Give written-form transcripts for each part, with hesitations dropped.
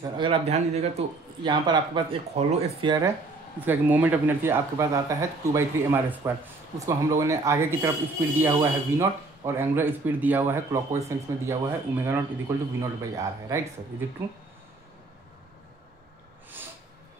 Sir अगर आप ध्यान दीजिएगा तो यहाँ पर आपके पास एक हॉलो स्फीयर है, इसका मोमेंट ऑफ इनर्शिया आपके पास आता है 2/3 mr²। उसको हम लोगों ने आगे की तरफ स्पीड दिया हुआ है v0 और एंगुलर स्पीड दिया हुआ है क्लॉकवाइज सेंस में दिया हुआ है ω0 = v0/r है। Right sir, is it true?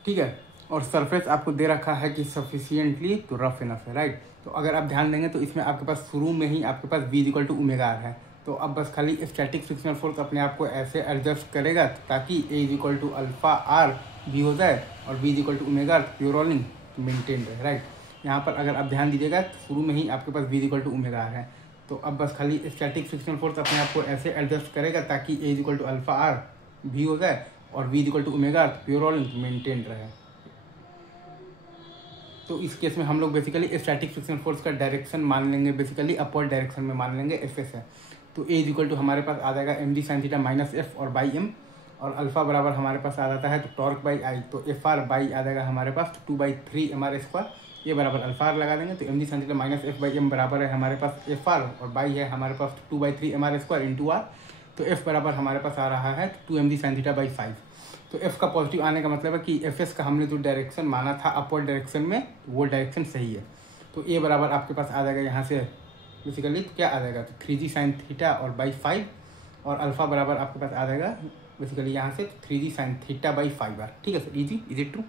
ठीक है। और सरफेस आपको दे रखा है कि सफिशियंटली तो रफ इनफ है। राइट, तो अगर आप ध्यान देंगे तो इसमें आपके पास शुरू में ही आपके पास v = ω/r है। तो अब बस खाली स्टैटिक फ्रिक्शनल फोर्स अपने आप को ऐसे एडजस्ट करेगा ताकि a = α/r भी हो जाए और v = ω प्योर रोलिंग मेंटेन रहे। राइट, यहाँ पर अगर आप ध्यान दीजिएगा तो शुरू में ही आपके पास v = ω/r है। तो अब बस खाली स्टैटिक फ्रिक्शनल फोर्स अपने आप को ऐसे एडजस्ट करेगा ताकि a = α/r भी हो जाए और v = ω प्योर रोलिंग मेंटेन रहे। तो इस केस में हम लोग बेसिकली स्टैटिक फ्रिक्शनल फोर्स का डायरेक्शन मान लेंगे, बेसिकली अपवर्ड डायरेक्शन में मान लेंगे fs है। तो a = हमारे पास आ जाएगा mg sin θ - f और बाई m, और अल्फा बराबर हमारे पास आ जाता है तो टॉर्क बाई आई, तो fr बाई आ जाएगा हमारे पास 2/3 mr²। ये बराबर अल्फा लगा देंगे तो mg sin θ - f by m बराबर है हमारे पास fr और बाई है हमारे पास 2/3 mr² इंटू r। तो f बराबर हमारे पास आ रहा है 2mg sin θ/5। तो f का पॉजिटिव आने का मतलब है कि fs का हमने जो डायरेक्शन माना था अपवर्ड डायरेक्शन में वो डायरेक्शन सही है। तो a बराबर आपके पास आ जाएगा यहाँ से बेसिकली तो क्या आ जाएगा तो 3g sin θ और बाई 5, और अल्फा बराबर आपके पास आ जाएगा बेसिकली यहाँ से 3g sin θ/5r। ठीक है sir, easy, is it true?